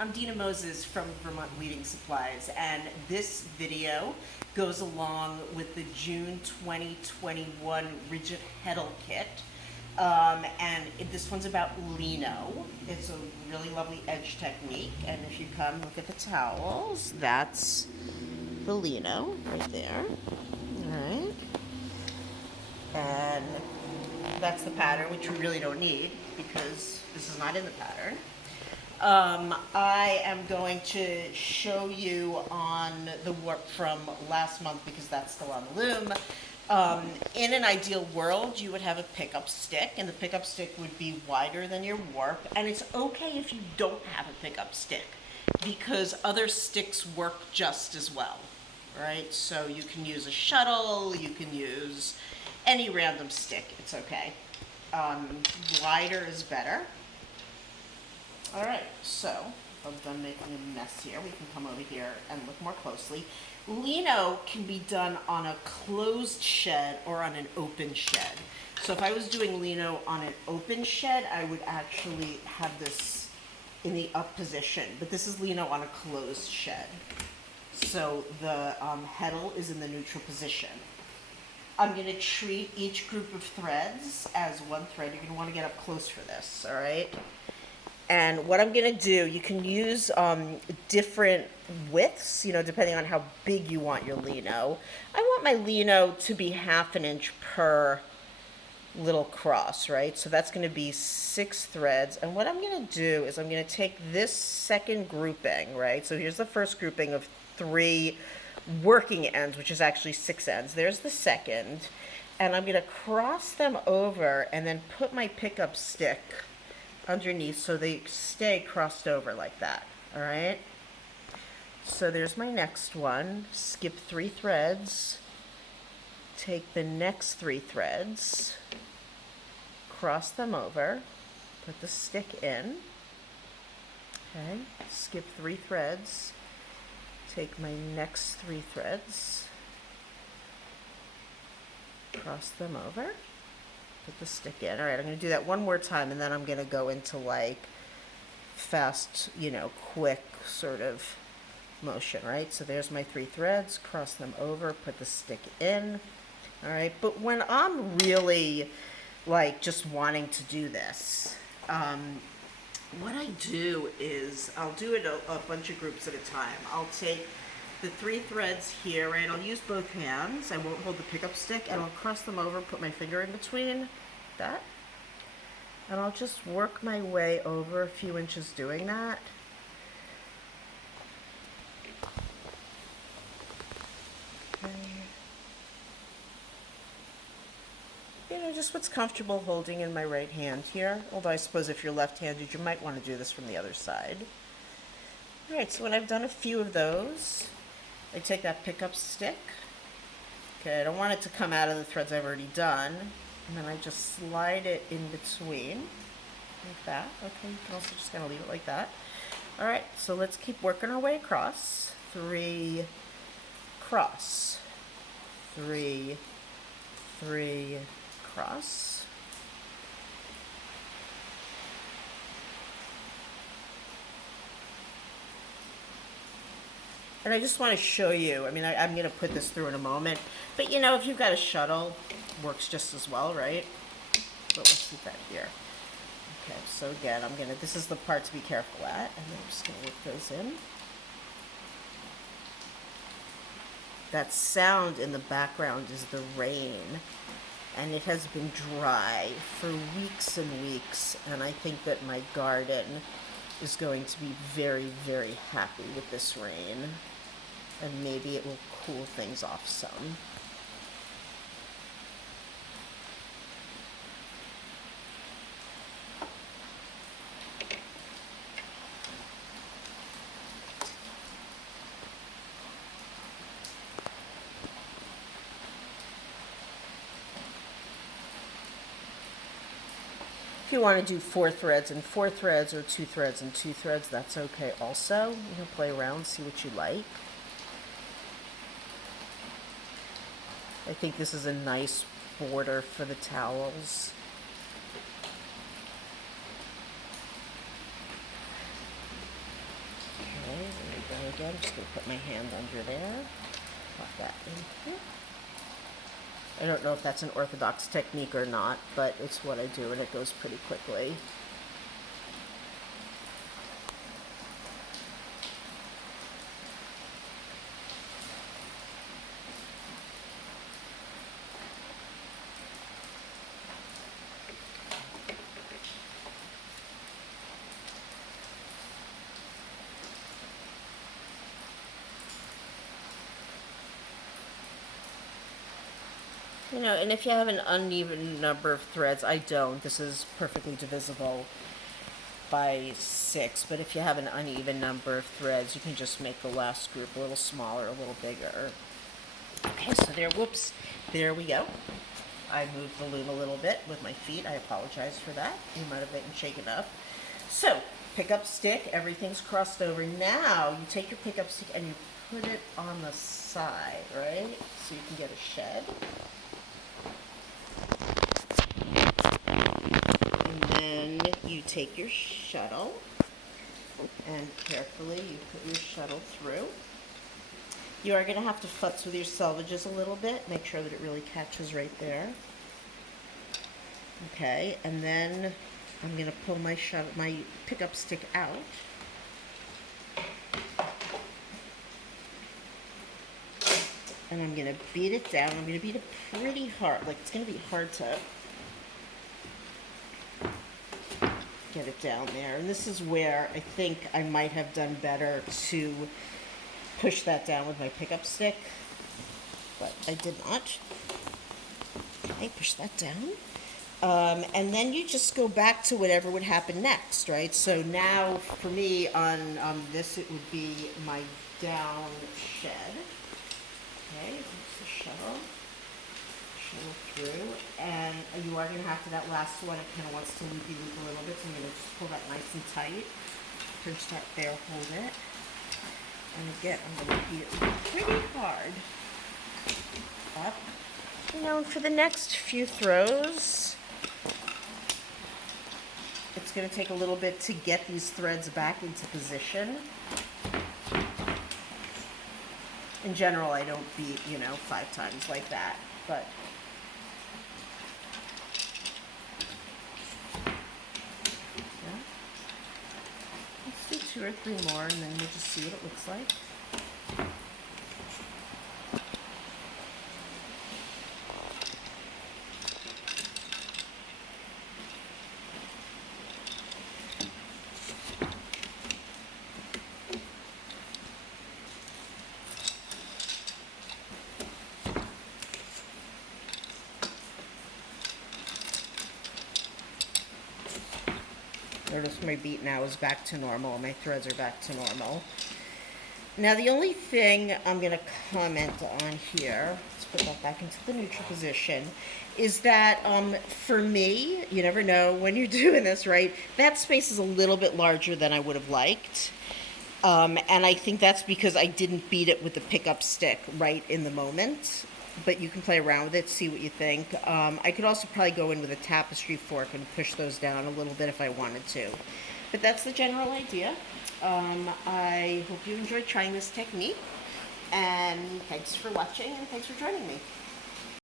I'm Dina Moses from Vermont Weeding Supplies, and this video goes along with the June 2021 Rigid Heddle Kit. This one's about Leno. It's a really lovely edge technique, and if you come look at the towels, that's the Leno right there. Alright. And that's the pattern, which we really don't need because this is not in the pattern. I am going to show you on the warp from last month because that's still on the loom. In an ideal world, you would have a pickup stick, and the pickup stick would be wider than your warp, and it's okay if you don't have a pickup stick because other sticks work just as well, right? So you can use a shuttle, you can use any random stick, it's okay. Wider is better. All right, so I'm done making a mess here. We can come over here and look more closely. Leno can be done on a closed shed or on an open shed. So if I was doing Leno on an open shed, I would actually have this in the up position, but this is Leno on a closed shed. So the heddle is in the neutral position. I'm going to treat each group of threads as one thread. You're going to want to get up close for this, all right? And what I'm going to do, you can use different widths, depending on how big you want your Leno. I want my Leno to be 1/2 inch per little cross, right? So that's going to be 6 threads. And what I'm going to do is I'm going to take this second grouping, right? So here's the first grouping of 3 working ends, which is actually 6 ends. There's the second. And I'm going to cross them over and then put my pickup stick underneath so they stay crossed over like that, all right? So there's my next one. Skip 3 threads, take the next 3 threads, cross them over, put the stick in, okay? Skip 3 threads, take my next 3 threads, cross them over, put the stick in. All right, I'm going to do that one more time, and then I'm going to go into like fast, quick sort of motion, right? So there's my 3 threads, cross them over, put the stick in. All right, but when I'm really like just wanting to do this, what I do is I'll do it a bunch of groups at a time. I'll take the 3 threads here, right? I'll use both hands. I won't hold the pickup stick, and I'll cross them over, put my finger in between that, and I'll just work my way over a few inches doing that. Okay. Just what's comfortable holding in my right hand here, although I suppose if you're left-handed, you might want to do this from the other side. All right, so when I've done a few of those, I take that pickup stick. Okay, I don't want it to come out of the threads I've already done. And then I just slide it in between, like that. Okay, you can also just kind of leave it like that. All right, so let's keep working our way across. 3, cross. 3, 3, cross. And I just want to show you, I'm going to put this through in a moment, but if you've got a shuttle, works just as well, right? But let's keep that here. Okay, so again, this is the part to be careful at, and I'm just going to work those in. That sound in the background is the rain, and it has been dry for weeks and weeks, and I think that my garden is going to be very, very happy with this rain, and maybe it will cool things off some. If you want to do 4 threads and 4 threads or 2 threads and 2 threads, that's okay also. You can play around, see what you like. I think this is a nice border for the towels. again. I'm just going to put my hand under there. Pop that in here. I don't know if that's an orthodox technique or not, but it's what I do, and it goes pretty quickly. You know, and if you have an uneven number of threads, I don't. This is perfectly divisible by 6, but if you have an uneven number of threads, you can just make the last group a little smaller, a little bigger. Okay, so there, whoops, there we go. I moved the loom a little bit with my feet. I apologize for that. You might have been shaken up. So, pickup stick, everything's crossed over. Now, you take your pickup stick and you put it on the side, right? So you can get a shed. And then you take your shuttle and carefully you put your shuttle through. You are going to have to futz with your selvages a little bit. Make sure that it really catches right there. Okay, and then I'm going to pull my pickup stick out. And I'm going to beat it down. I'm going to beat it pretty hard. Like, it's going to be hard to get it down there. And this is where I think I might have done better to push that down with my pickup stick, but I did not. Okay, push that down. And then you just go back to whatever would happen next, right? So now, for me, on this, it would be my down shed. Okay, there's the shuttle through, and you are going to have to, that last one, it kind of wants to loopy loop a little bit, so I'm going to just pull that nice and tight, pinch that there, hold it, and again, I'm going to beat it pretty hard up. You know, for the next few throws, it's going to take a little bit to get these threads back into position. In general, I don't beat, 5 times like that, but yeah. Let's do 2 or 3 more, and then we'll just see what it looks like. Notice my beat now is back to normal. My threads are back to normal. Now the only thing I'm going to comment on here, let's put that back into the neutral position, is that for me, you never know when you're doing this, right? That space is a little bit larger than I would have liked. And I think that's because I didn't beat it with the pickup stick right in the moment. But you can play around with it, see what you think. I could also probably go in with a tapestry fork and push those down a little bit if I wanted to. But that's the general idea. I hope you enjoyed trying this technique. And thanks for watching, and thanks for joining me.